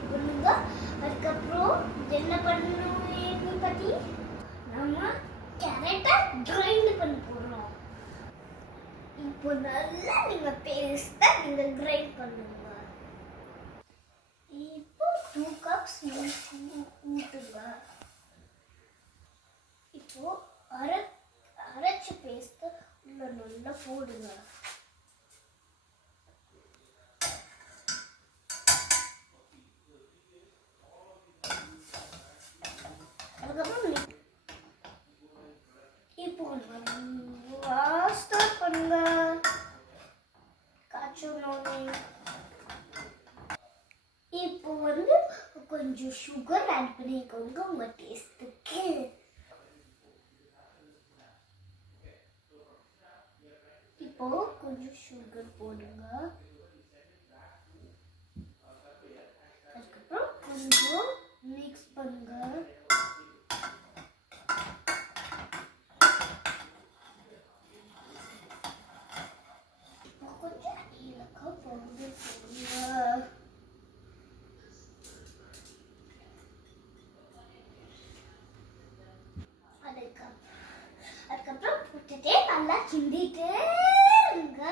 Subscribe பண்ணுங்க. அதுக்கப்புறம் என்ன பண்ணணும் பற்றி நம்ம கேரட்டை கிரைண்ட் பண்ண போகிறோம். இப்போ நல்லா நீங்கள் பேஸ்ட்டை நீங்கள் கிரைண்ட் பண்ணுங்க. இப்போ 2 cups ஊற்றுங்க. இப்போ அரைச்ச பேஸ்ட் உள்ள நல்லா போடுங்க. அதுக்கப்புறம் இப்போ ஸ்டார்ட் பண்ணுங்க. காய்ச்சணும். இப்போ கொஞ்சம் சுகர் ஆட் பண்ணிக்கோங்க உங்க டேஸ்ட்டுக்கு. இப்போ கொஞ்சம் சுகர் போடுங்க. அதுக்கப்புறம் கொஞ்சம் மிக்ஸ் பண்ணுங்க. இப்போ கொஞ்சம் ஏலக்காய் பவுடர் போடுங்க. அதுக்கப்புறம் போட்டுட்டே நல்லா கிண்டிட்டே இருங்க.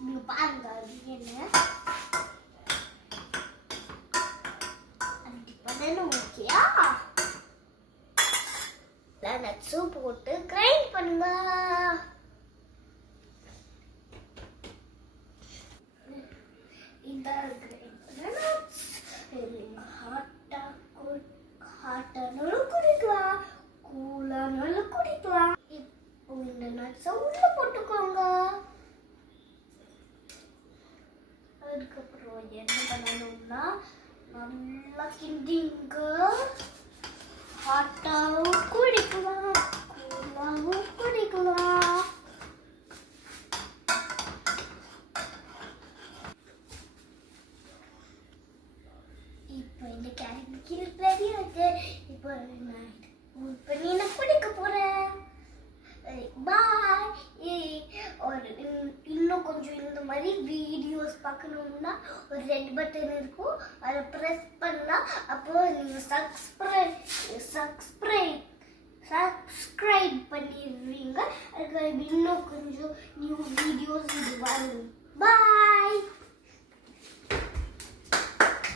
நீங்க பாருங்க என்ன அப்படி பண்ணணும். ஓகேயா? நட்ஸும் போட்டு கிரைண்ட் பண்ணுங்க. இந்த நட்ஸ் ஹாட்டானாலும் குடிக்கலாம், கூலானாலும் குடிக்கலாம். இப்போ இந்த நட்ஸை உள்ள போட்டுக்கோங்க. அதுக்கப்புறம் என்ன பண்ணணும்னா நல்லா கிண்டிங்க. ஹாட்டாவும் குடிக்கலாம், கூலாவும் குடிக்கலாம். இப்போ இந்த கேரட் கீழே ரெடி இருக்கு. இப்போ நான் பண்ணி நான் குடிக்க போறேன். பாய். இன்னும் கொஞ்சம் இந்த மாதிரி வீடியோஸ் பார்க்கணும்னா ஒரு ரெட் பட்டன் இருக்கும், அதை ப்ரெஸ் பண்ணா அப்போ நீங்க சப்ஸ்கிரைப் பண்ணிடுவீங்க. அதுக்கு இன்னும் கொஞ்சம் நியூ வீடியோஸ் இது வரும். பாய்.